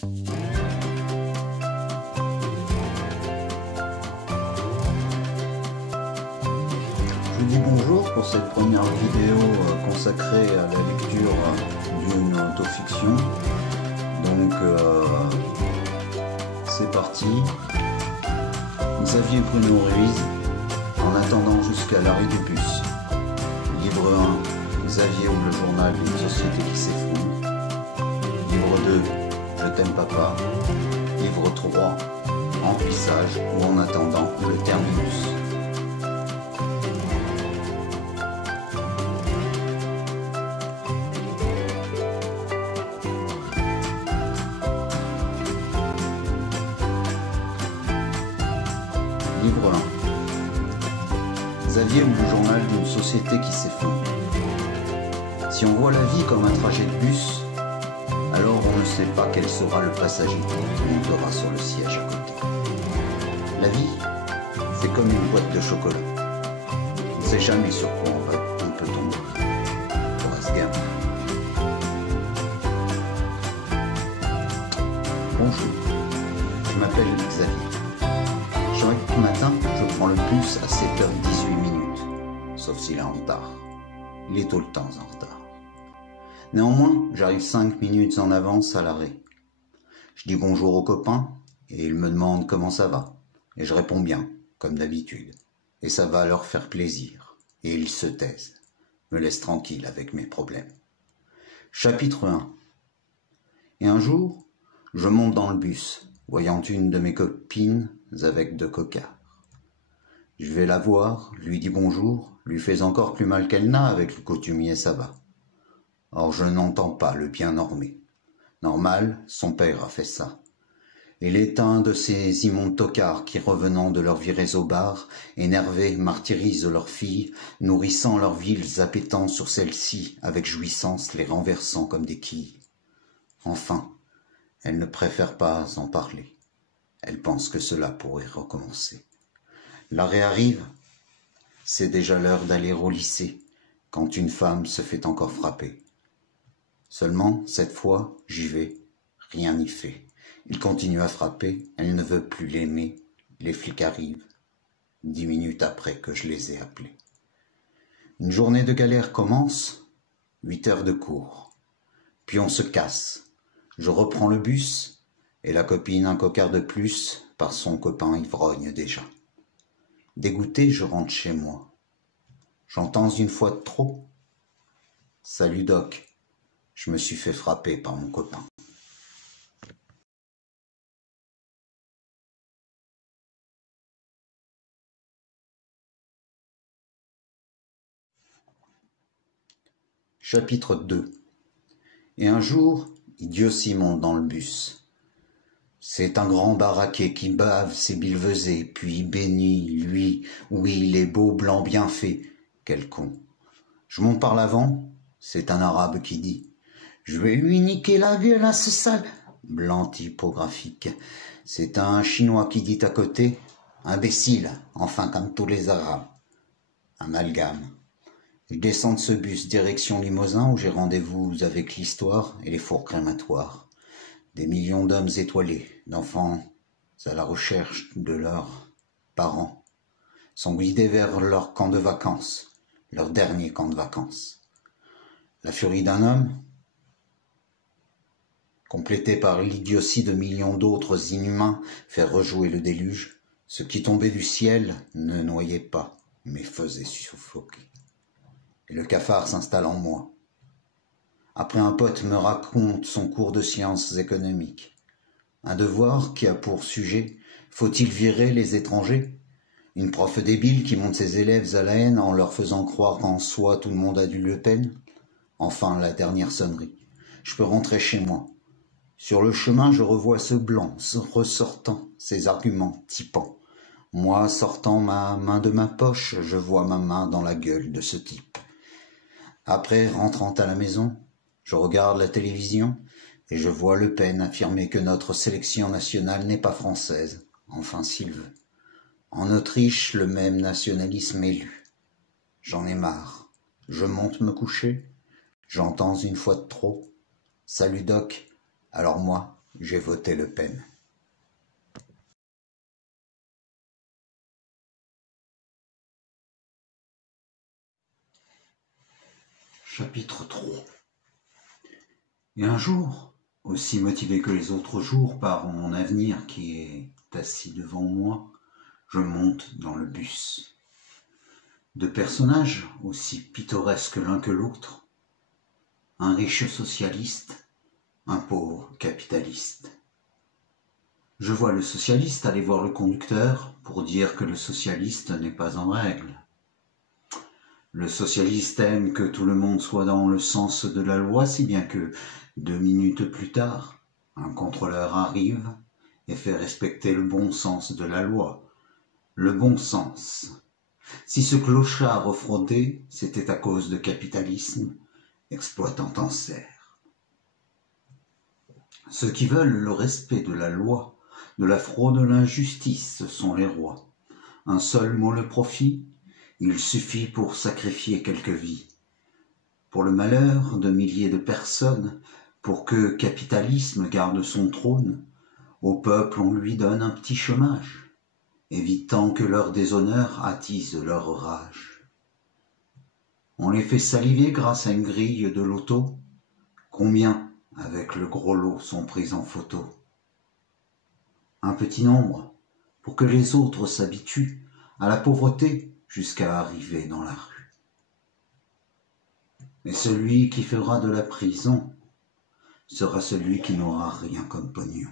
Je vous dis bonjour pour cette première vidéo consacrée à la lecture d'une autofiction. Donc c'est parti. Xavier Bruno Ruiz, En attendant jusqu'à l'arrêt du bus. Livre 1, Xavier ou le journal d'une société qui s'effondre. Livre 2, Je t'aime papa. Livre 3, Remplissage ou En attendant le terminus. Livre 1. Xavier ou le journal d'une société qui s'effondre. Si on voit la vie comme un trajet de bus, alors on ne sait pas quel sera le passager qui montera sur le siège à côté. La vie, c'est comme une boîte de chocolat. On ne sait jamais sur quoi on peut tomber. Forrest Gump. Bonjour, je m'appelle Xavier. Chaque matin, je prends le bus à 7h18, sauf s'il est en retard. Il est tout le temps en retard. Néanmoins, j'arrive 5 minutes en avance à l'arrêt. Je dis bonjour aux copains et ils me demandent comment ça va. Et je réponds bien, comme d'habitude. Et ça va leur faire plaisir. Et ils se taisent, me laissent tranquille avec mes problèmes. Chapitre 1. Et un jour, je monte dans le bus, voyant une de mes copines avec de cocards. Je vais la voir, lui dis bonjour, lui fais encore plus mal qu'elle n'a, avec le coutumier ça va. Or je n'entends pas le bien normé. Normal, son père a fait ça. Il est un de ces immondes tocards qui, revenant de leur virée au bar, énervés, martyrisent leurs filles, nourrissant leurs viles appétents sur celles-ci, avec jouissance les renversant comme des quilles. Enfin, elle ne préfère pas en parler. Elle pense que cela pourrait recommencer. L'arrêt arrive. C'est déjà l'heure d'aller au lycée, quand une femme se fait encore frapper. Seulement, cette fois, j'y vais. Rien n'y fait. Il continue à frapper. Elle ne veut plus l'aimer. Les flics arrivent. 10 minutes après que je les ai appelés. Une journée de galère commence. 8 heures de cours. Puis on se casse. Je reprends le bus. Et la copine un cocard de plus, par son copain ivrogne déjà. Dégoûté, je rentre chez moi. J'entends une fois de trop. Salut Doc, je me suis fait frapper par mon copain. Chapitre 2. Et un jour, Idiotie monte dans le bus. C'est un grand baraquet qui bave ses billevesées, puis bénit, lui, oui, les beaux blancs bien faits. Quel con. Je monte par l'avant, c'est un arabe qui dit « Je vais lui niquer la gueule à ce sale... » Blanc typographique. C'est un chinois qui dit à côté « Imbécile, enfin comme tous les arabes. » Amalgame. Je descends de ce bus direction Limousin où j'ai rendez-vous avec l'histoire et les fours crématoires. Des millions d'hommes étoilés, d'enfants à la recherche de leurs parents, sont guidés vers leur camp de vacances, leur dernier camp de vacances. La furie d'un homme, complétée par l'idiotie de millions d'autres inhumains, fait rejouer le déluge. Ce qui tombait du ciel ne noyait pas, mais faisait suffoquer. Et le cafard s'installe en moi. Après, un pote me raconte son cours de sciences économiques. Un devoir qui a pour sujet « Faut-il virer les étrangers ?» Une prof débile qui monte ses élèves à la haine en leur faisant croire qu'en soi tout le monde a du Le Pen. Enfin, la dernière sonnerie. Je peux rentrer chez moi. Sur le chemin, je revois ce blanc, ressortant ses arguments typants. Moi, sortant ma main de ma poche, je vois ma main dans la gueule de ce type. Après, rentrant à la maison, je regarde la télévision et je vois Le Pen affirmer que notre sélection nationale n'est pas française, enfin s'il veut. En Autriche, le même nationalisme élu. J'en ai marre. Je monte me coucher. J'entends une fois de trop. Salut Doc. Alors moi, j'ai voté Le Pen. Chapitre 3. Et un jour, aussi motivé que les autres jours par mon avenir qui est assis devant moi, je monte dans le bus. Deux personnages aussi pittoresques l'un que l'autre, un riche socialiste, un pauvre capitaliste. Je vois le socialiste aller voir le conducteur pour dire que le socialiste n'est pas en règle. Le socialiste aime que tout le monde soit dans le sens de la loi, si bien que 2 minutes plus tard, un contrôleur arrive et fait respecter le bon sens de la loi. Le bon sens. Si ce clochard refraudait, c'était à cause de capitalisme, exploitant en serre. Ceux qui veulent le respect de la loi, de la fraude, de l'injustice, sont les rois. Un seul mot le profit, il suffit pour sacrifier quelques vies. Pour le malheur de milliers de personnes, pour que capitalisme garde son trône, au peuple on lui donne un petit chômage, évitant que leur déshonneur attise leur rage. On les fait saliver grâce à une grille de loto. Combien, avec le gros lot, sont pris en photo? Un petit nombre, pour que les autres s'habituent à la pauvreté jusqu'à arriver dans la rue. Mais celui qui fera de la prison sera celui qui n'aura rien comme pognon.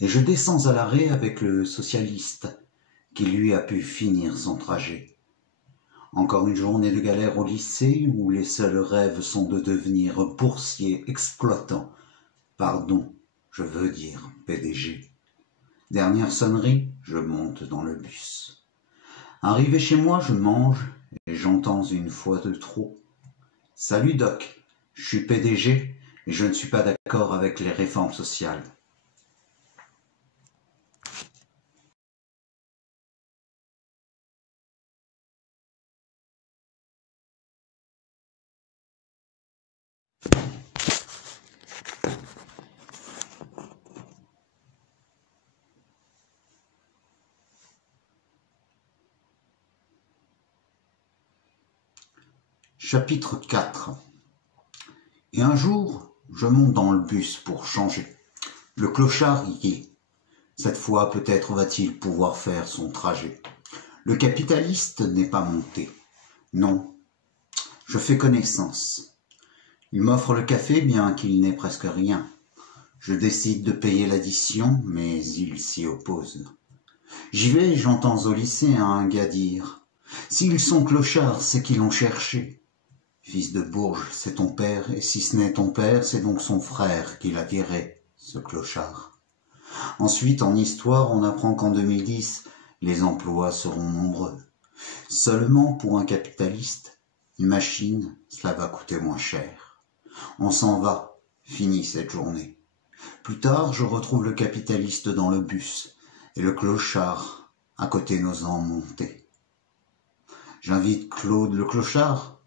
Et je descends à l'arrêt avec le socialiste qui lui a pu finir son trajet. Encore une journée de galère au lycée où les seuls rêves sont de devenir boursier exploitant. Pardon, je veux dire PDG. Dernière sonnerie, je monte dans le bus. Arrivé chez moi, je mange et j'entends une fois de trop. Salut Doc, je suis PDG et je ne suis pas d'accord avec les réformes sociales. Chapitre 4. Et un jour, je monte dans le bus pour changer. Le clochard y est. Cette fois, peut-être va-t-il pouvoir faire son trajet. Le capitaliste n'est pas monté. Non, je fais connaissance. Il m'offre le café, bien qu'il n'ait presque rien. Je décide de payer l'addition, mais il s'y oppose. J'y vais et j'entends au lycée un gars dire « S'ils sont clochards, c'est qu'ils l'ont cherché. » Fils de Bourges, c'est ton père, et si ce n'est ton père, c'est donc son frère qui l'a viré, ce clochard. Ensuite, en histoire, on apprend qu'en 2010, les emplois seront nombreux. Seulement, pour un capitaliste, une machine, cela va coûter moins cher. On s'en va, fini cette journée. Plus tard, je retrouve le capitaliste dans le bus, et le clochard à côté n'osant monter. J'invite Claude le clochard.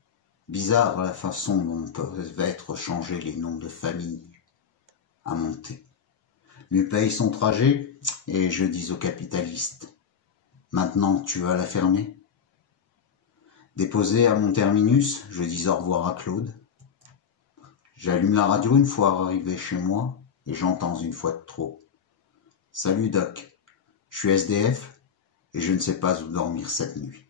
Bizarre la façon dont peuvent être changés les noms de famille, à monter. Lui paye son trajet et je dis au capitaliste « Maintenant tu vas la fermer ?» Déposé à mon terminus, je dis au revoir à Claude. J'allume la radio une fois arrivé chez moi et j'entends une fois de trop. « Salut Doc, je suis SDF et je ne sais pas où dormir cette nuit. »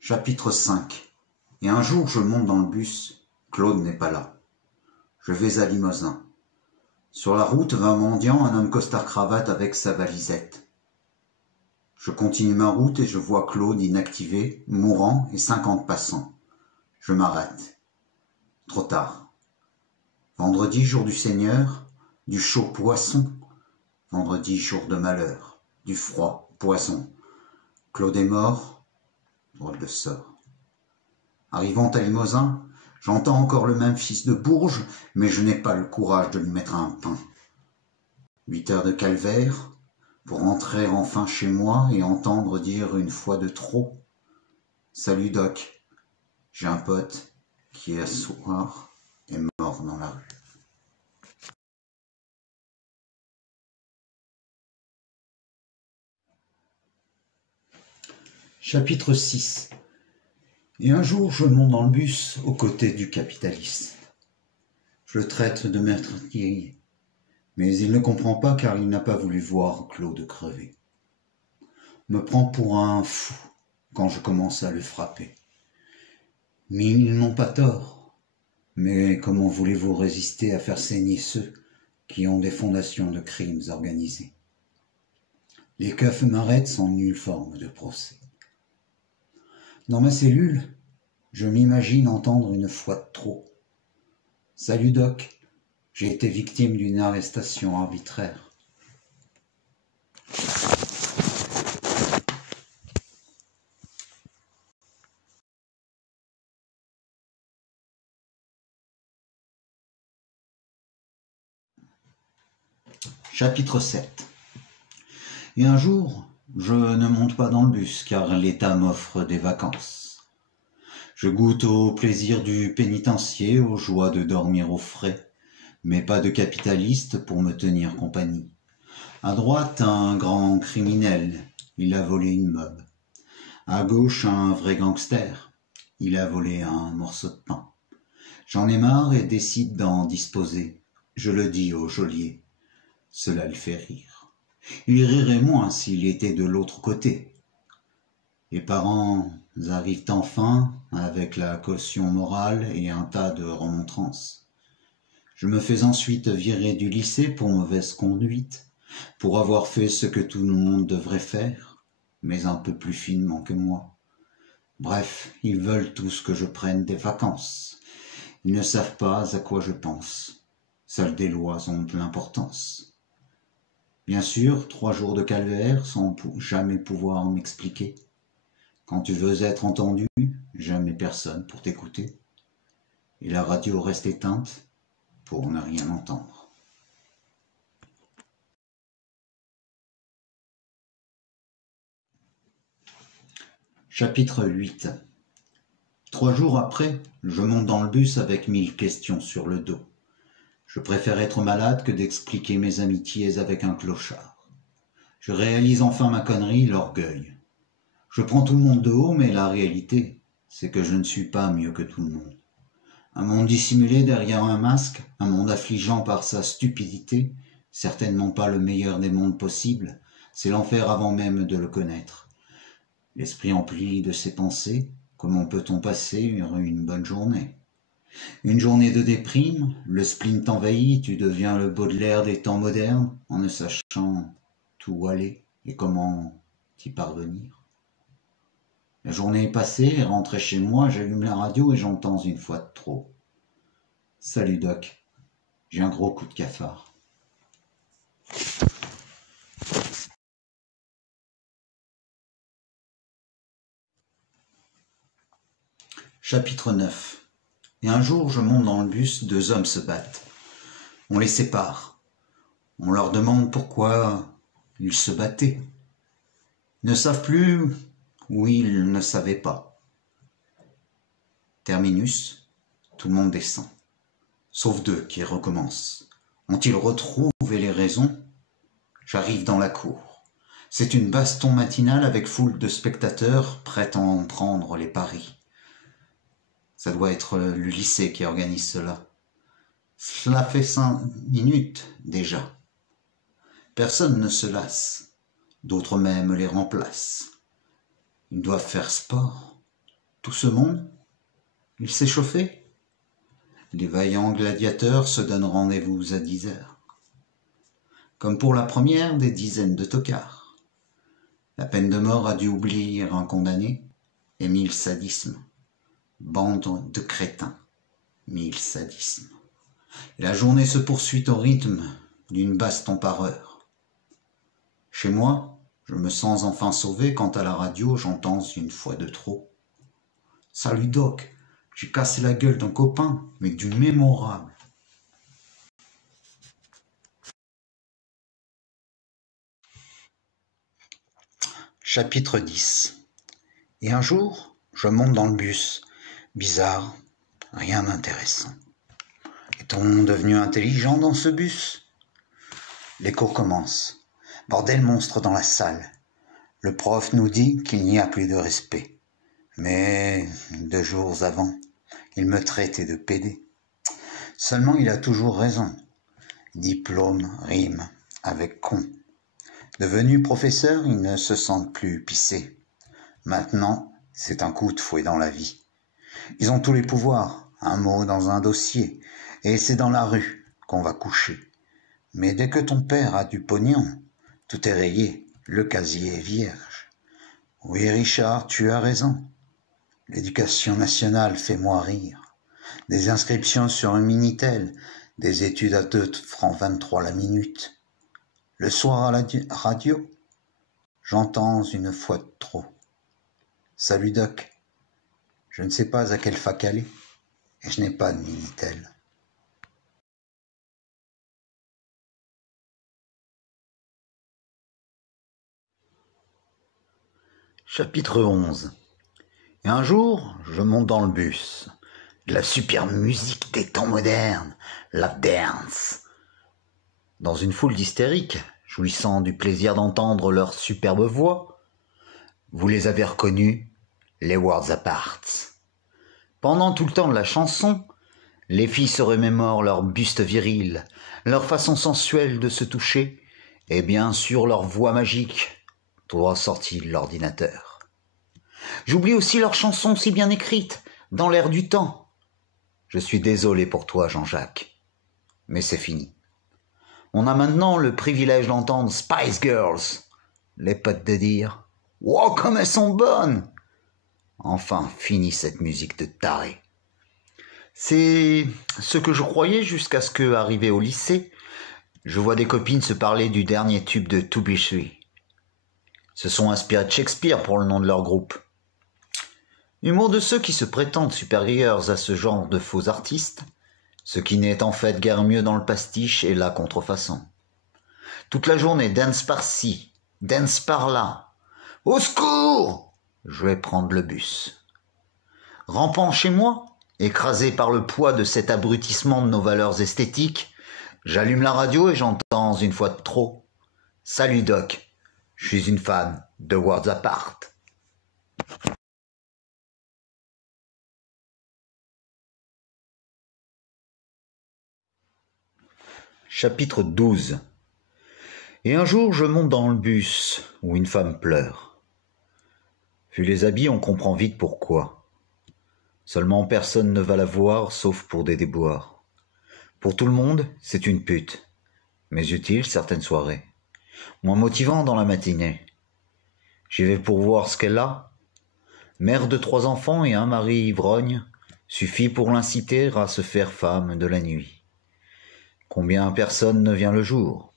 Chapitre 5. Et un jour, je monte dans le bus. Claude n'est pas là. Je vais à Limousin. Sur la route, 20 mendiants, un homme costard-cravate avec sa valisette. Je continue ma route et je vois Claude inactivé, mourant et 50 passants. Je m'arrête. Trop tard. Vendredi, jour du Seigneur, du chaud poisson. Vendredi, jour de malheur, du froid, poison. Claude est mort. Drôle de sort. Arrivant à Limousin, j'entends encore le même fils de Bourges, mais je n'ai pas le courage de lui mettre un pain. 8 heures de calvaire, pour entrer enfin chez moi et entendre dire une fois de trop « Salut Doc, j'ai un pote qui hier soir est mort dans la rue. » Chapitre 6. Et un jour, je monte dans le bus aux côtés du capitaliste. Je le traite de meurtrier, mais il ne comprend pas car il n'a pas voulu voir Claude crever. Me prend pour un fou quand je commence à le frapper. Mais ils n'ont pas tort. Mais comment voulez-vous résister à faire saigner ceux qui ont des fondations de crimes organisés? Les keufs m'arrêtent sans nulle forme de procès. Dans ma cellule, je m'imagine entendre une fois de trop. « Salut Doc, j'ai été victime d'une arrestation arbitraire. » Chapitre 7. Et un jour, je ne monte pas dans le bus car l'État m'offre des vacances. Je goûte au plaisir du pénitencier, aux joies de dormir au frais, mais pas de capitaliste pour me tenir compagnie. À droite, un grand criminel, il a volé une mob. À gauche, un vrai gangster, il a volé un morceau de pain. J'en ai marre et décide d'en disposer. Je le dis au geôlier. Cela le fait rire. Il rirait moins s'il était de l'autre côté. Les parents arrivent enfin avec la caution morale et un tas de remontrances. Je me fais ensuite virer du lycée pour mauvaise conduite, pour avoir fait ce que tout le monde devrait faire, mais un peu plus finement que moi. Bref, ils veulent tous que je prenne des vacances. Ils ne savent pas à quoi je pense. Seules des lois ont de l'importance. Bien sûr, 3 jours de calvaire sans jamais pouvoir m'expliquer. Quand tu veux être entendu, jamais personne pour t'écouter. Et la radio reste éteinte pour ne rien entendre. Chapitre 8. 3 jours après, je monte dans le bus avec 1000 questions sur le dos. Je préfère être malade que d'expliquer mes amitiés avec un clochard. Je réalise enfin ma connerie, l'orgueil. Je prends tout le monde de haut, mais la réalité, c'est que je ne suis pas mieux que tout le monde. Un monde dissimulé derrière un masque, un monde affligeant par sa stupidité, certainement pas le meilleur des mondes possibles, c'est l'enfer avant même de le connaître. L'esprit empli de ses pensées, comment peut-on passer une bonne journée? Une journée de déprime, le spleen t'envahit, tu deviens le Baudelaire des temps modernes, en ne sachant où aller et comment y parvenir. La journée est passée, rentré chez moi, j'allume la radio et j'entends une fois de trop. Salut Doc, j'ai un gros coup de cafard. Chapitre 9. Et un jour, je monte dans le bus, 2 hommes se battent. On les sépare. On leur demande pourquoi ils se battaient. Ils ne savent plus ou ils ne savaient pas. Terminus, tout le monde descend. Sauf 2 qui recommencent. Ont-ils retrouvé les raisons? J'arrive dans la cour. C'est une baston matinale avec foule de spectateurs prêts à en prendre les paris. Ça doit être le lycée qui organise cela. Cela fait 5 minutes déjà. Personne ne se lasse. D'autres même les remplacent. Ils doivent faire sport. Tout ce monde? Il s'est chauffé? Les vaillants gladiateurs se donnent rendez-vous à 10 heures. Comme pour la première, des dizaines de tocards. La peine de mort a dû oublier un condamné et 1000 sadismes. Bande de crétins, 1000 sadismes. Et la journée se poursuit au rythme d'une baston par heure. Chez moi, je me sens enfin sauvé quand à la radio j'entends une fois de trop. Salut Doc, j'ai cassé la gueule d'un copain, mais du mémorable. Chapitre 10. Et un jour, je monte dans le bus. Bizarre, rien d'intéressant. Est-on devenu intelligent dans ce bus? Les cours commencent. Bordel monstre dans la salle. Le prof nous dit qu'il n'y a plus de respect. Mais 2 jours avant, il me traitait de pédé. Seulement il a toujours raison. Diplôme rime avec con. Devenu professeur, il ne se sent plus pissé. Maintenant, c'est un coup de fouet dans la vie. Ils ont tous les pouvoirs, un mot dans un dossier, et c'est dans la rue qu'on va coucher. Mais dès que ton père a du pognon, tout est rayé, le casier est vierge. Oui, Richard, tu as raison. L'éducation nationale fait moi rire. Des inscriptions sur un Minitel, des études à 2 francs 23 la minute. Le soir à la radio, j'entends une fois de trop. Salut Doc, je ne sais pas à quelle fac aller, et je n'ai pas de Minitel. Chapitre 11. Et un jour, je monte dans le bus. De la super musique des temps modernes, lap dance. Dans une foule d'hystériques, jouissant du plaisir d'entendre leur superbe voix. Vous les avez reconnus, les Worlds Apart. Pendant tout le temps de la chanson, les filles se remémorent leur buste viril, leur façon sensuelle de se toucher, et bien sûr leur voix magique, tout sortie de l'ordinateur. J'oublie aussi leurs chansons si bien écrites, dans l'air du temps. Je suis désolé pour toi, Jean-Jacques, mais c'est fini. On a maintenant le privilège d'entendre Spice Girls, les potes de dire « Wow, comme elles sont bonnes !» Enfin, fini cette musique de taré. C'est ce que je croyais jusqu'à ce que, arrivé au lycée, je vois des copines se parler du dernier tube de To Be Free. Se sont inspirés de Shakespeare pour le nom de leur groupe. Humour de ceux qui se prétendent supérieurs à ce genre de faux artistes, ce qui n'est en fait guère mieux dans le pastiche et la contrefaçon. Toute la journée, dance par-ci, dance par-là. Au secours! Je vais prendre le bus. Rampant chez moi, écrasé par le poids de cet abrutissement de nos valeurs esthétiques, j'allume la radio et j'entends une fois de trop. Salut Doc, je suis une fan de Worlds Apart. Chapitre 12. Et un jour, je monte dans le bus où une femme pleure. Vu les habits, on comprend vite pourquoi. Seulement personne ne va la voir, sauf pour des déboires. Pour tout le monde, c'est une pute, mais utile certaines soirées. Moins motivant dans la matinée. J'y vais pour voir ce qu'elle a. Mère de 3 enfants et un mari ivrogne, suffit pour l'inciter à se faire femme de la nuit. Combien personne ne vient le jour?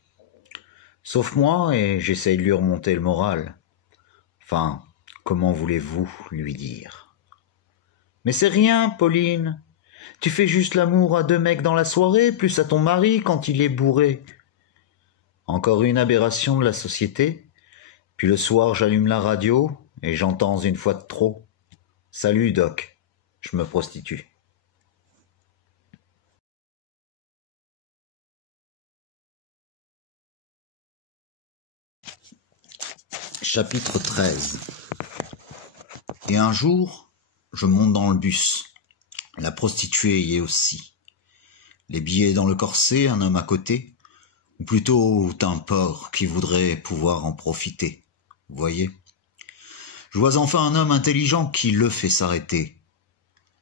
Sauf moi, et j'essaye de lui remonter le moral. Enfin, comment voulez-vous lui dire? Mais c'est rien, Pauline. Tu fais juste l'amour à 2 mecs dans la soirée, plus à ton mari quand il est bourré. Encore une aberration de la société. Puis le soir, j'allume la radio et j'entends une fois de trop. Salut, Doc. Je me prostitue. Chapitre 13. Et un jour, je monte dans le bus. La prostituée y est aussi. Les billets dans le corset, un homme à côté, ou plutôt un porc qui voudrait pouvoir en profiter. Vous voyez? Je vois enfin un homme intelligent qui le fait s'arrêter.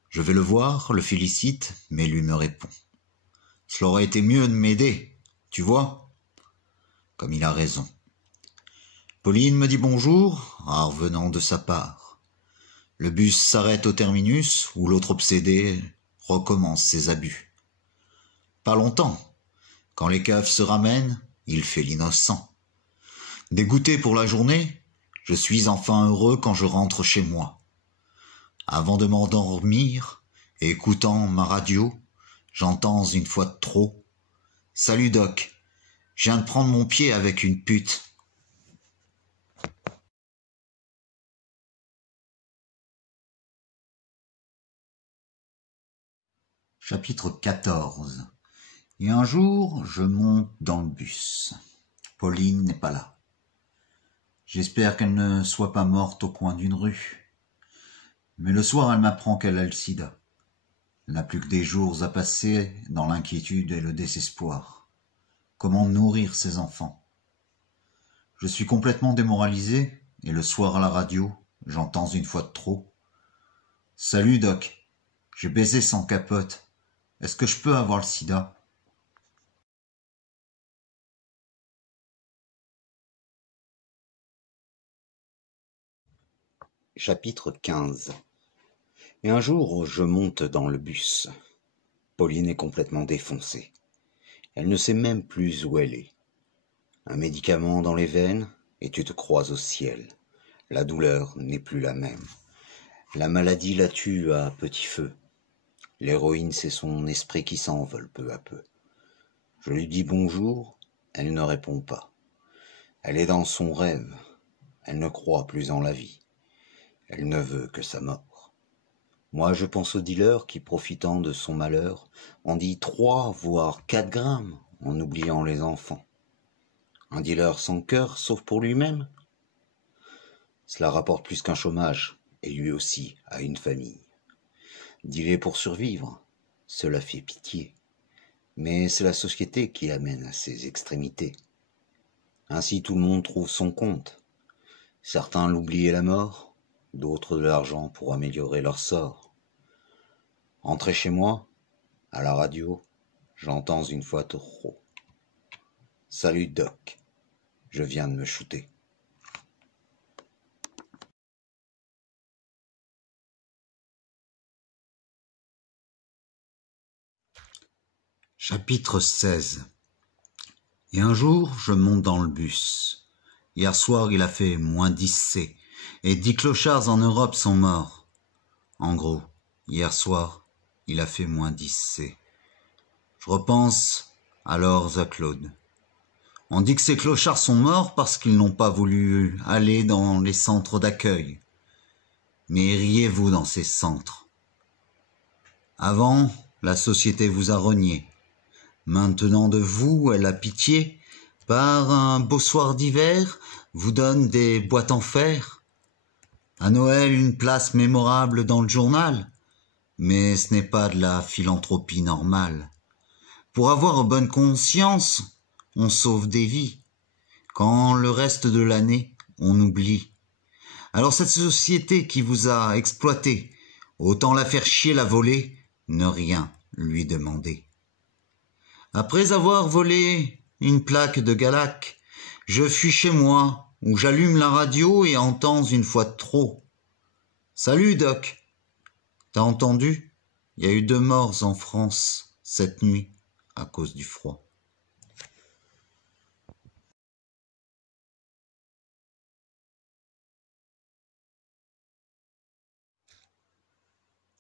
Je vais le voir, le félicite, mais lui me répond. Cela aurait été mieux de m'aider, tu vois? Comme il a raison. Pauline me dit bonjour, en revenant de sa part. Le bus s'arrête au terminus, où l'autre obsédé recommence ses abus. Pas longtemps. Quand les keufs se ramènent, il fait l'innocent. Dégoûté pour la journée, je suis enfin heureux quand je rentre chez moi. Avant de m'endormir, écoutant ma radio, j'entends une fois de trop. Salut Doc, je viens de prendre mon pied avec une pute. Chapitre 14. Et un jour, je monte dans le bus. Pauline n'est pas là. J'espère qu'elle ne soit pas morte au coin d'une rue. Mais le soir, elle m'apprend qu'elle a le sida. Elle n'a plus que des jours à passer dans l'inquiétude et le désespoir. Comment nourrir ses enfants? Je suis complètement démoralisé, et le soir à la radio, j'entends une fois de trop. « Salut Doc, j'ai baisé sans capote. Est-ce que je peux avoir le sida ?» Chapitre 15. Et un jour, je monte dans le bus. Pauline est complètement défoncée. Elle ne sait même plus où elle est. Un médicament dans les veines, et tu te crois au ciel. La douleur n'est plus la même. La maladie la tue à petit feu. L'héroïne, c'est son esprit qui s'envole peu à peu. Je lui dis bonjour, elle ne répond pas. Elle est dans son rêve. Elle ne croit plus en la vie. Elle ne veut que sa mort. Moi, je pense au dealer qui, profitant de son malheur, en dit 3 voire 4 grammes en oubliant les enfants. Un dealer sans cœur, sauf pour lui-même. Cela rapporte plus qu'un chômage, et lui aussi a une famille. Dealer pour survivre, cela fait pitié. Mais c'est la société qui l'amène à ces extrémités. Ainsi tout le monde trouve son compte. Certains l'oublient et la mort, d'autres de l'argent pour améliorer leur sort. Rentré chez moi, à la radio, j'entends une fois trop. « Salut Doc, je viens de me shooter. » Chapitre 16. Et un jour, je monte dans le bus. Hier soir, il a fait -10°C, et 10 clochards en Europe sont morts. En gros, hier soir, il a fait -10°C. Je repense alors à Claude. On dit que ces clochards sont morts parce qu'ils n'ont pas voulu aller dans les centres d'accueil. Mais riez-vous dans ces centres. Avant, la société vous a renié. Maintenant de vous, elle a pitié. Par un beau soir d'hiver, vous donne des boîtes en fer. À Noël, une place mémorable dans le journal. Mais ce n'est pas de la philanthropie normale. Pour avoir bonne conscience, on sauve des vies. Quand le reste de l'année, on oublie. Alors cette société qui vous a exploité, autant la faire chier, la voler, ne rien lui demander. Après avoir volé une plaque de Galac, je fuis chez moi, où j'allume la radio et entends une fois de trop. « Salut Doc, t'as entendu? Il y a eu 2 morts en France cette nuit à cause du froid. »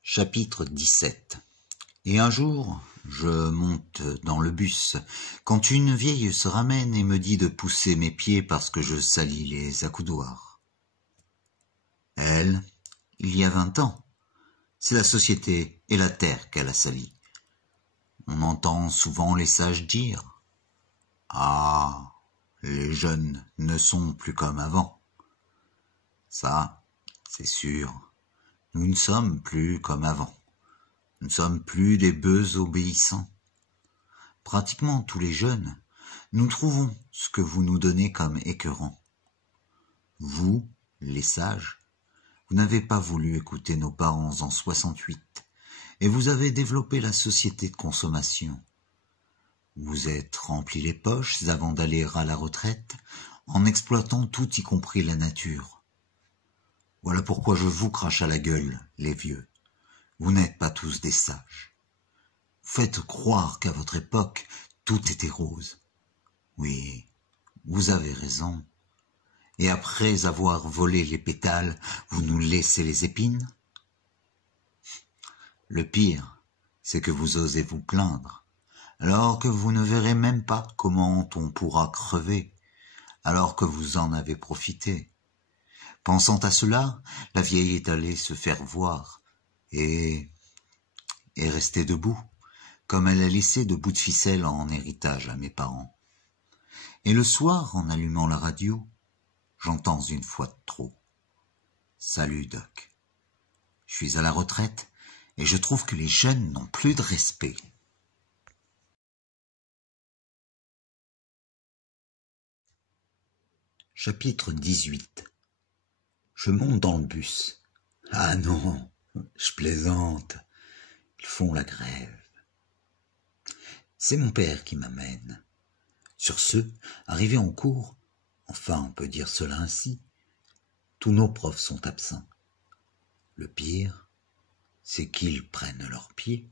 Chapitre 17. Et un jour, je monte dans le bus, quand une vieille se ramène et me dit de pousser mes pieds parce que je salis les accoudoirs. Elle, il y a 20 ans, c'est la société et la terre qu'elle a sali. On entend souvent les sages dire « Ah, les jeunes ne sont plus comme avant. » Ça, c'est sûr. Nous ne sommes plus comme avant. Nous ne sommes plus des bœufs obéissants. Pratiquement tous les jeunes, nous trouvons ce que vous nous donnez comme écœurant. Vous, les sages, vous n'avez pas voulu écouter nos parents en 68, et vous avez développé la société de consommation. Vous êtes remplis les poches avant d'aller à la retraite, en exploitant tout, y compris la nature. Voilà pourquoi je vous crache à la gueule, les vieux. Vous n'êtes pas tous des sages. Faites croire qu'à votre époque, tout était rose. Oui, vous avez raison. Et après avoir volé les pétales, vous nous laissez les épines? Le pire, c'est que vous osez vous plaindre, alors que vous ne verrez même pas comment on pourra crever, alors que vous en avez profité. Pensant à cela, la vieille est allée se faire voir et est restée debout, comme elle a laissé de bouts de ficelle en héritage à mes parents. Et le soir, en allumant la radio, j'entends une fois de trop. Salut Doc. Je suis à la retraite et je trouve que les jeunes n'ont plus de respect. Chapitre 18. Je monte dans le bus. Ah non, je plaisante. Ils font la grève. C'est mon père qui m'amène. Sur ce, arrivé en cours, enfin on peut dire cela ainsi, tous nos profs sont absents. Le pire, c'est qu'ils prennent leurs pieds.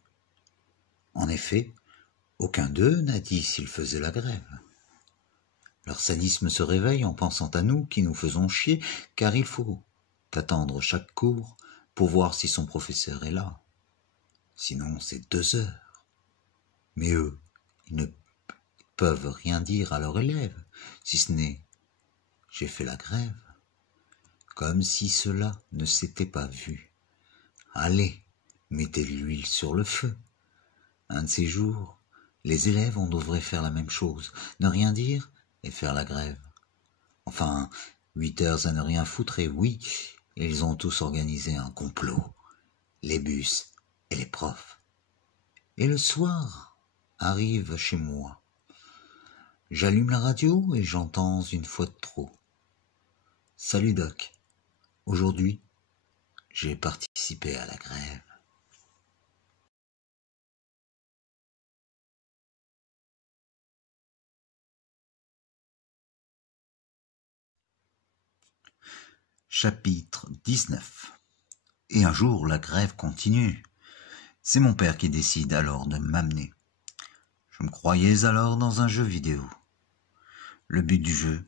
En effet, aucun d'eux n'a dit s'ils faisaient la grève. Leur sadisme se réveille en pensant à nous qui nous faisons chier, car il faut attendre chaque cours pour voir si son professeur est là. Sinon, c'est 2 heures. Mais eux, ils ne peuvent rien dire à leurs élèves, si ce n'est « j'ai fait la grève », comme si cela ne s'était pas vu. Allez, mettez de l'huile sur le feu. Un de ces jours, les élèves, on devrait faire la même chose, ne rien dire et faire la grève. Enfin, 8 heures à ne rien foutre et oui, ils ont tous organisé un complot, les bus et les profs. Et le soir, arrive chez moi. J'allume la radio et j'entends une fois de trop. Salut Doc, aujourd'hui, j'ai participé à la grève. Chapitre 19. Et un jour, la grève continue. C'est mon père qui décide alors de m'amener. Je me croyais alors dans un jeu vidéo. Le but du jeu,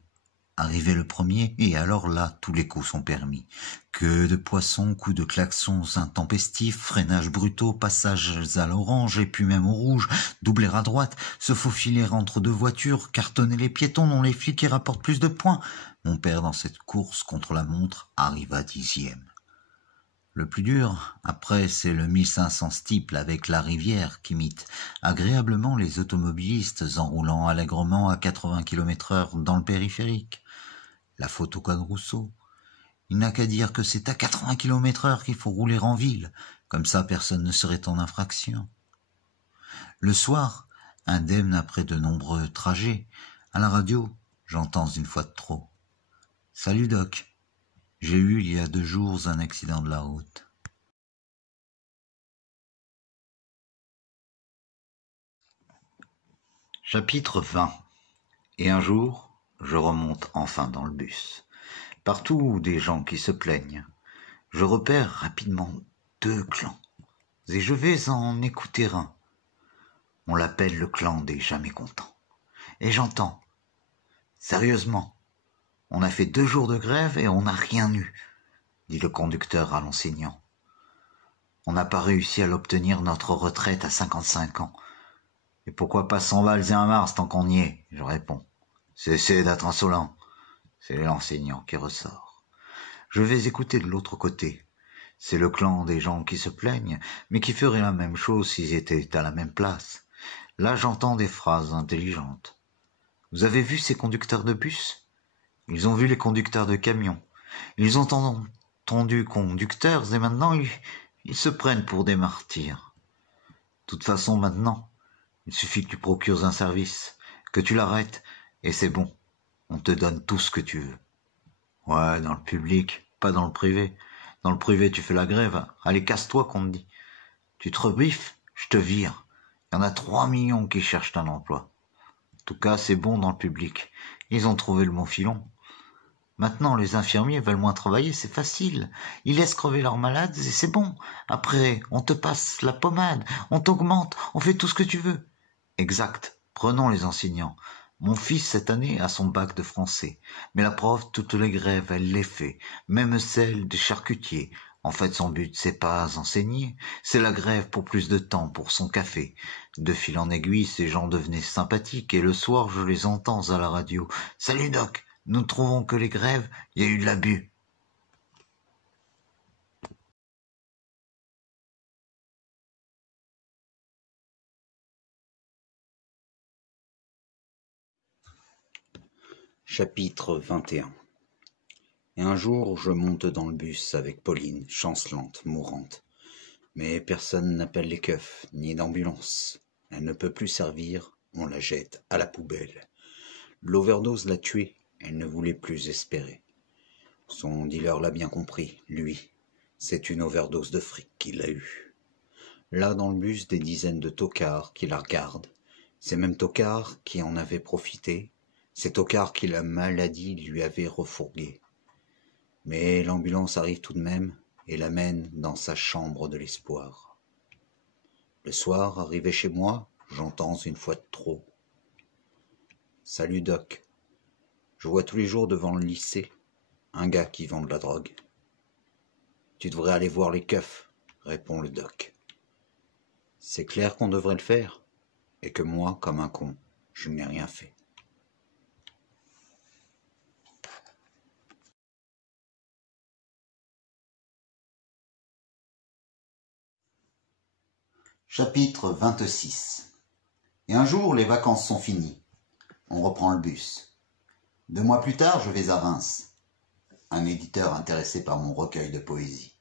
arriver le premier, et alors là, tous les coups sont permis. Queue de poisson, coups de klaxons intempestifs, freinages brutaux, passages à l'orange et puis même au rouge, doubler à droite, se faufiler entre 2 voitures, cartonner les piétons dont les flics y rapportent plus de points. Mon père, dans cette course contre la montre, arriva 10e. Le plus dur, après, c'est le 1500 steeple avec la rivière qu'imitent agréablement les automobilistes en roulant allègrement à 80 km/h dans le périphérique. La faute au code Rousseau. Il n'a qu'à dire que c'est à 80 km/h qu'il faut rouler en ville, comme ça personne ne serait en infraction. Le soir, indemne après de nombreux trajets, à la radio, j'entends une fois de trop. Salut Doc. J'ai eu il y a 2 jours un accident de la route. Chapitre 20. Et un jour, je remonte enfin dans le bus. Partout des gens qui se plaignent. Je repère rapidement 2 clans. Et je vais en écouter un. On l'appelle le clan des jamais contents. Et j'entends. Sérieusement, on a fait 2 jours de grève et on n'a rien eu, dit le conducteur à l'enseignant. On n'a pas réussi à l'obtenir notre retraite à 55 ans. Et pourquoi pas 100 balles et un Mars tant qu'on y est, je réponds. Cessez d'être insolent. C'est l'enseignant qui ressort. Je vais écouter de l'autre côté. C'est le clan des gens qui se plaignent, mais qui feraient la même chose s'ils étaient à la même place. Là, j'entends des phrases intelligentes. Vous avez vu ces conducteurs de bus ? Ils ont vu les conducteurs de camions. Ils ont entendu conducteurs et maintenant ils se prennent pour des martyrs. De toute façon, maintenant, il suffit que tu procures un service, que tu l'arrêtes, et c'est bon. On te donne tout ce que tu veux. Ouais, dans le public, pas dans le privé. Dans le privé, tu fais la grève. Allez, casse-toi, qu'on te dit. Tu te rebiffes, je te vire. Il y en a 3 millions qui cherchent un emploi. En tout cas, c'est bon dans le public. Ils ont trouvé le bon filon. Maintenant, les infirmiers veulent moins travailler, c'est facile. Ils laissent crever leurs malades et c'est bon. Après, on te passe la pommade, on t'augmente, on fait tout ce que tu veux. Exact. Prenons les enseignants. Mon fils, cette année, a son bac de français. Mais la prof, toutes les grèves, elle les fait. Même celle des charcutiers. En fait, son but, c'est pas enseigner. C'est la grève pour plus de temps, pour son café. De fil en aiguille, ces gens devenaient sympathiques et le soir, je les entends à la radio. Salut Doc, nous trouvons que les grèves, il y a eu de l'abus. Chapitre 21. Et un jour, je monte dans le bus avec Pauline, chancelante, mourante. Mais personne n'appelle les keufs, ni d'ambulance. Elle ne peut plus servir, on la jette à la poubelle. L'overdose l'a tuée, elle ne voulait plus espérer. Son dealer l'a bien compris, lui. C'est une overdose de fric qu'il a eue. Là, dans le bus, des dizaines de tocards qui la regardent. Ces mêmes tocards qui en avaient profité, ces tocards qui la maladie lui avait refourgué. Mais l'ambulance arrive tout de même et l'amène dans sa chambre de l'espoir. Le soir, arrivé chez moi, j'entends une fois de trop. « Salut Doc, je vois tous les jours devant le lycée un gars qui vend de la drogue. »« Tu devrais aller voir les keufs, » répond le Doc. C'est clair qu'on devrait le faire, et que moi, comme un con, je n'ai rien fait. Chapitre 26. Et un jour, les vacances sont finies. On reprend le bus. 2 mois plus tard, je vais à Reims. Un éditeur intéressé par mon recueil de poésie.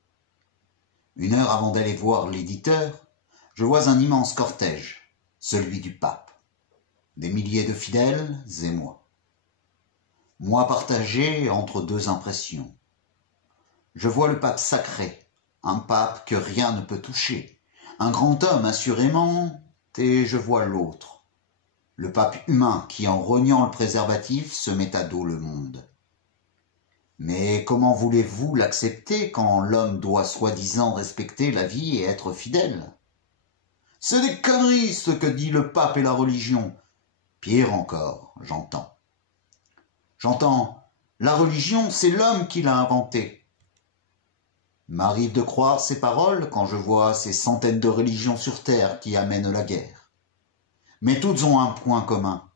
1 heure avant d'aller voir l'éditeur, je vois un immense cortège, celui du pape. Des milliers de fidèles et moi. Moi partagé entre 2 impressions. Je vois le pape sacré, un pape que rien ne peut toucher. Un grand homme, assurément, et je vois l'autre. Le pape humain qui, en rognant le préservatif, se met à dos le monde. Mais comment voulez-vous l'accepter quand l'homme doit soi-disant respecter la vie et être fidèle? C'est des conneries ce que dit le pape et la religion. Pire encore, j'entends. La religion, c'est l'homme qui l'a inventée. M'arrive de croire ces paroles quand je vois ces centaines de religions sur terre qui amènent la guerre. Mais toutes ont un point commun.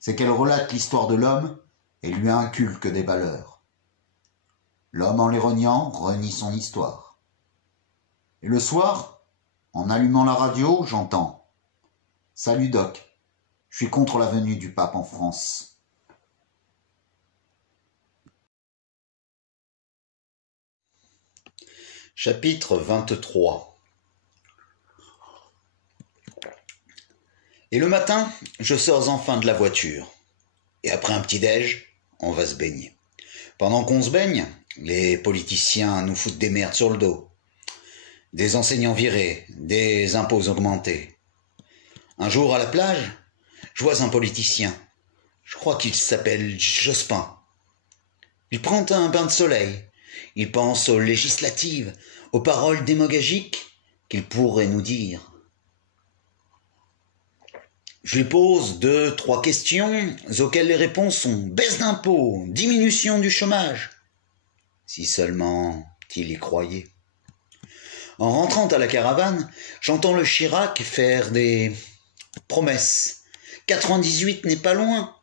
C'est qu'elles relatent l'histoire de l'homme et lui inculquent des valeurs. L'homme, en les reniant, renie son histoire. Et le soir, en allumant la radio, j'entends « Salut Doc, je suis contre la venue du pape en France. » Chapitre 23. Et le matin, je sors enfin de la voiture. Et après un petit déj, on va se baigner. Pendant qu'on se baigne, les politiciens nous foutent des merdes sur le dos. Des enseignants virés, des impôts augmentés. Un jour à la plage, je vois un politicien. Je crois qu'il s'appelle Jospin. Il prend un bain de soleil. Il pense aux législatives, aux paroles démagogiques qu'il pourrait nous dire. Je lui pose 2-3 questions auxquelles les réponses sont baisse d'impôts, diminution du chômage. Si seulement il y croyait. En rentrant à la caravane, j'entends le Chirac faire des promesses. 98 n'est pas loin.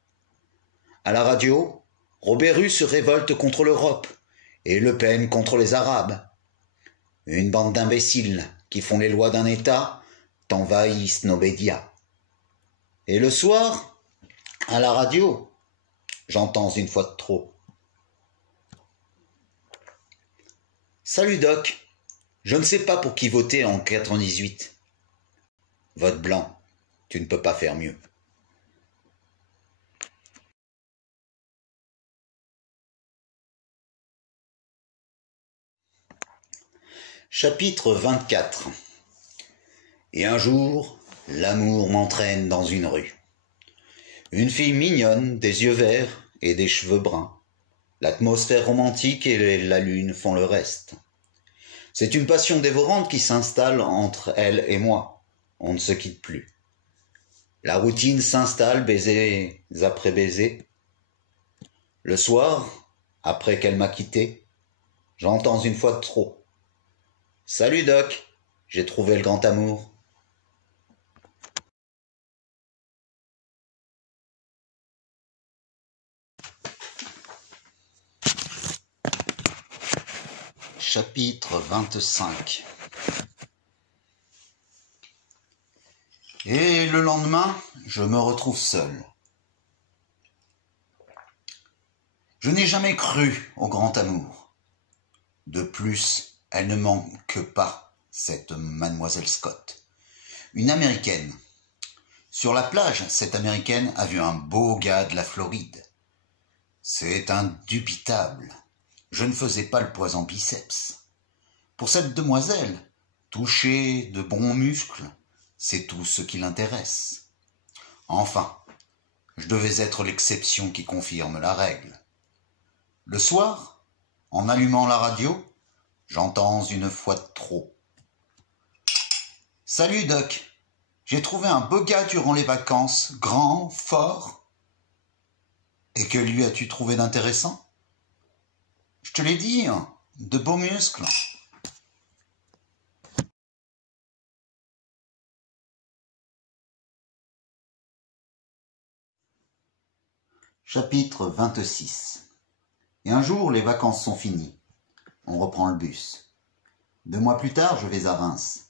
À la radio, Robert Rue se révolte contre l'Europe et Le Pen contre les Arabes. Une bande d'imbéciles qui font les lois d'un État t'envahissent nos médias. Et le soir, à la radio, j'entends une fois de trop. Salut Doc, je ne sais pas pour qui voter en 98. Vote blanc, tu ne peux pas faire mieux. Chapitre 24. Et un jour, l'amour m'entraîne dans une rue. Une fille mignonne, des yeux verts et des cheveux bruns. L'atmosphère romantique et la lune font le reste. C'est une passion dévorante qui s'installe entre elle et moi. On ne se quitte plus. La routine s'installe, baisers après baisers. Le soir, après qu'elle m'a quitté, j'entends une fois de trop. Salut Doc, j'ai trouvé le grand amour. Chapitre 25. Et le lendemain, je me retrouve seul. Je n'ai jamais cru au grand amour. De plus, elle ne manque pas, cette mademoiselle Scott. Une Américaine. Sur la plage, cette Américaine a vu un beau gars de la Floride. C'est indubitable. Je ne faisais pas le poids en biceps. Pour cette demoiselle, toucher de bons muscles, c'est tout ce qui l'intéresse. Enfin, je devais être l'exception qui confirme la règle. Le soir, en allumant la radio, j'entends une fois de trop. « Salut Doc, j'ai trouvé un beau gars durant les vacances, grand, fort. » « Et que lui as-tu trouvé d'intéressant ? » ?»« Je te l'ai dit, de beaux muscles. » Chapitre 26. Et un jour, les vacances sont finies. On reprend le bus. 2 mois plus tard, je vais à Reims.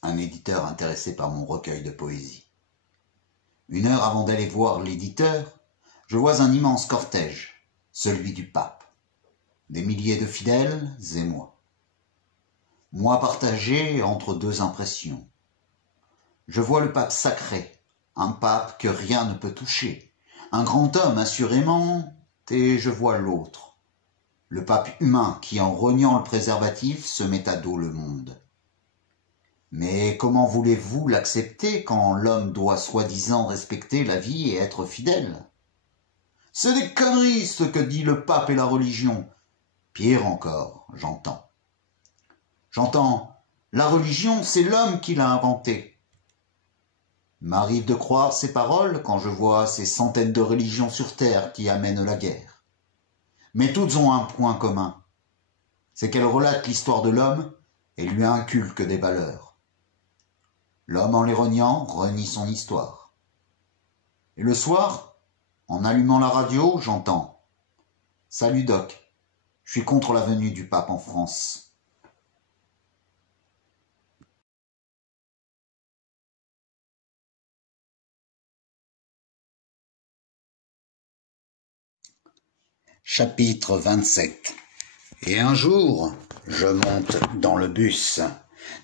Un éditeur intéressé par mon recueil de poésie. 1 heure avant d'aller voir l'éditeur, je vois un immense cortège, celui du pape. Des milliers de fidèles et moi. Moi partagé entre 2 impressions. Je vois le pape sacré, un pape que rien ne peut toucher, un grand homme assurément, et je vois l'autre, le pape humain qui, en rognant le préservatif, se met à dos le monde. Mais comment voulez-vous l'accepter quand l'homme doit soi-disant respecter la vie et être fidèle ? C'est des conneries ce que dit le pape et la religion. Pire encore, j'entends. La religion, c'est l'homme qui l'a inventée. M'arrive de croire ces paroles quand je vois ces centaines de religions sur terre qui amènent la guerre. Mais toutes ont un point commun. C'est qu'elles relatent l'histoire de l'homme et lui inculquent des valeurs. L'homme, en les reniant, renie son histoire. Et le soir, en allumant la radio, j'entends « Salut Doc, je suis contre la venue du pape en France. » Chapitre 27. Et un jour, je monte dans le bus.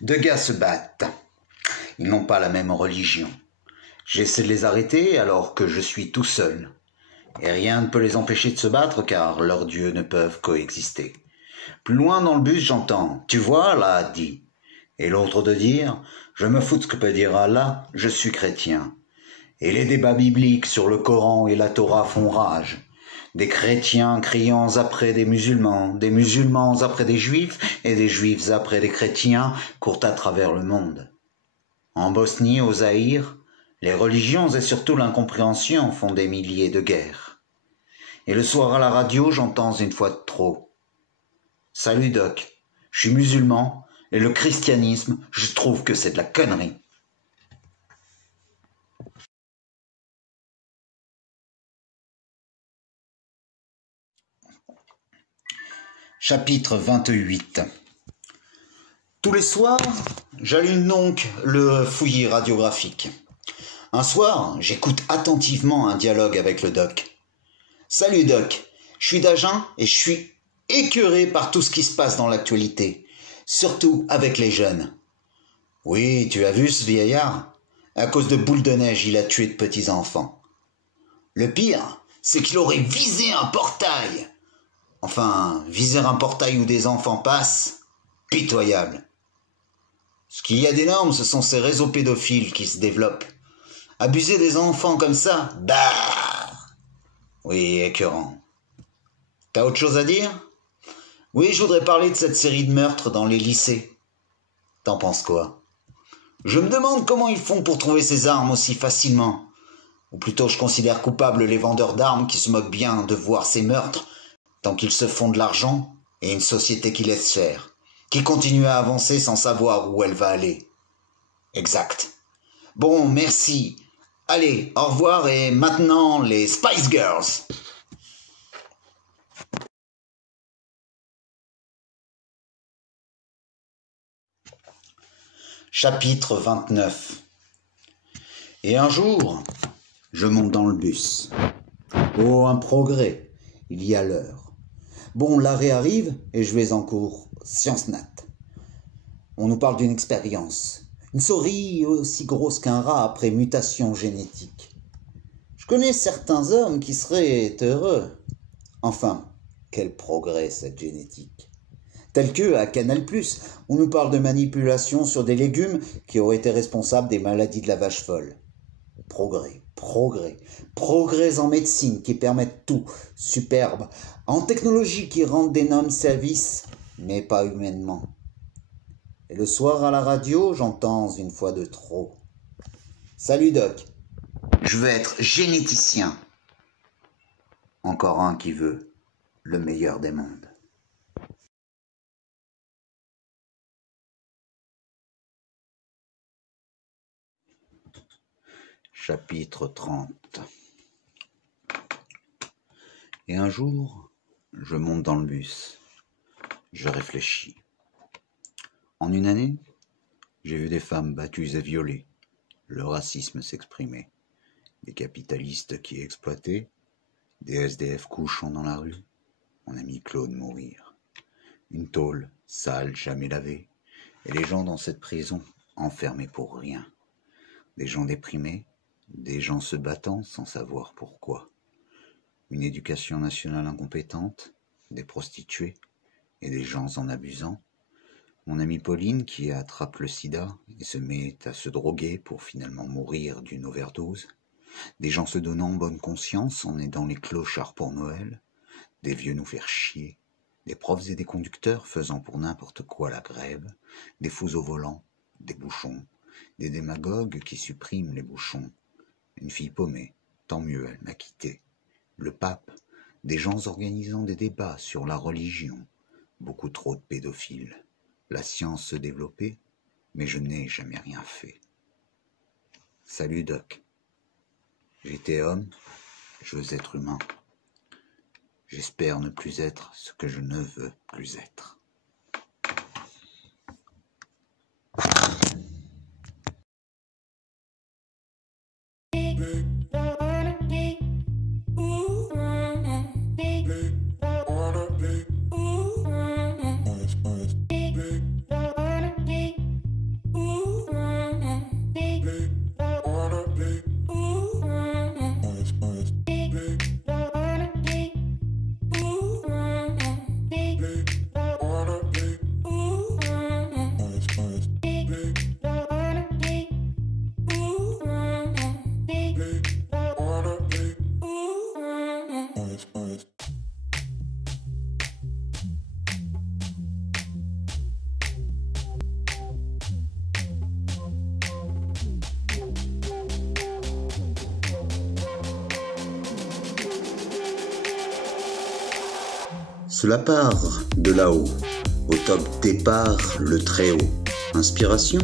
2 gars se battent. Ils n'ont pas la même religion. J'essaie de les arrêter alors que je suis tout seul. Et rien ne peut les empêcher de se battre car leurs dieux ne peuvent coexister. Plus loin dans le bus, j'entends « Tu vois, là, dit ». Et l'autre de dire « Je me fous de ce que peut dire Allah, je suis chrétien ». Et les débats bibliques sur le Coran et la Torah font rage. Des chrétiens criant après des musulmans après des juifs et des juifs après des chrétiens courent à travers le monde. En Bosnie, au Zaïre, les religions et surtout l'incompréhension font des milliers de guerres. Et le soir à la radio, j'entends une fois de trop. « Salut Doc, je suis musulman et le christianisme, je trouve que c'est de la connerie. » Chapitre 28. Tous les soirs, j'allume donc le fouillis radiographique. Un soir, j'écoute attentivement un dialogue avec le doc. « Salut doc, je suis d'Agen et je suis écœuré par tout ce qui se passe dans l'actualité, surtout avec les jeunes. »« Oui, tu as vu ce vieillard ? À cause de boules de neige, il a tué de petits enfants. Le pire, c'est qu'il aurait visé un portail. Enfin, viser un portail où des enfants passent, pitoyable. Ce qu'il y a d'énorme, ce sont ces réseaux pédophiles qui se développent. Abuser des enfants comme ça, bah! Oui, écœurant. T'as autre chose à dire ? Oui, je voudrais parler de cette série de meurtres dans les lycées. T'en penses quoi ? Je me demande comment ils font pour trouver ces armes aussi facilement. Ou plutôt, je considère coupables les vendeurs d'armes qui se moquent bien de voir ces meurtres, tant qu'ils se font de l'argent et une société qui laisse faire, qui continue à avancer sans savoir où elle va aller. Exact. Bon, merci. Allez, au revoir et maintenant les Spice Girls. Chapitre 29. Et un jour, je monte dans le bus. Oh, un progrès. il y a l'heure. Bon, l'arrêt arrive et je vais en cours, sciences nat. On nous parle d'une expérience, une souris aussi grosse qu'un rat après mutation génétique. Je connais certains hommes qui seraient heureux. Enfin, quel progrès cette génétique. Tel que, à Canal+, on nous parle de manipulation sur des légumes qui auraient été responsables des maladies de la vache folle. Progrès, progrès, progrès en médecine qui permettent tout, superbe, en technologie qui rendent des noms service, mais pas humainement. Et le soir à la radio, j'entends une fois de trop. Salut Doc, je veux être généticien. Encore un qui veut le meilleur des mondes. Chapitre 30. Et un jour, je monte dans le bus. Je réfléchis. En une année, j'ai vu des femmes battues et violées. Le racisme s'exprimait. Des capitalistes qui exploitaient, des SDF couchant dans la rue. Mon ami Claude mourir. Une tôle, sale, jamais lavée. Et les gens dans cette prison, enfermés pour rien. Des gens déprimés, des gens se battant sans savoir pourquoi. Une éducation nationale incompétente, des prostituées et des gens en abusant. Mon amie Pauline qui attrape le sida et se met à se droguer pour finalement mourir d'une overdose. Des gens se donnant bonne conscience en aidant les clochards pour Noël. Des vieux nous faire chier. Des profs et des conducteurs faisant pour n'importe quoi la grève. Des fous au volant, des bouchons. Des démagogues qui suppriment les bouchons. Une fille paumée, tant mieux, elle m'a quitté. Le pape, des gens organisant des débats sur la religion. Beaucoup trop de pédophiles. La science se développait, mais je n'ai jamais rien fait. Salut Doc. J'étais homme, je veux être humain. J'espère ne plus être ce que je ne veux plus être. Cela part de là-haut, au top départ le très haut. Inspiration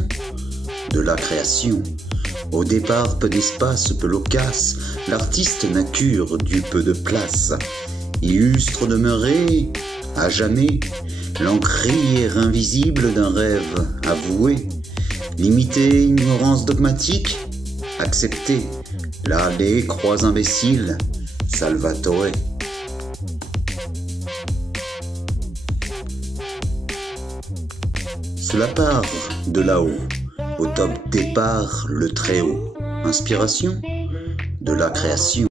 de la création. Au départ, peu d'espace, peu loquace, l'artiste n'a cure du peu de place. Illustre demeuré, à jamais, l'encrier invisible d'un rêve avoué. Limiter ignorance dogmatique, accepter là les croix imbéciles, Salvatore. Cela part de là-haut, au top départ le très haut. Inspiration de la création.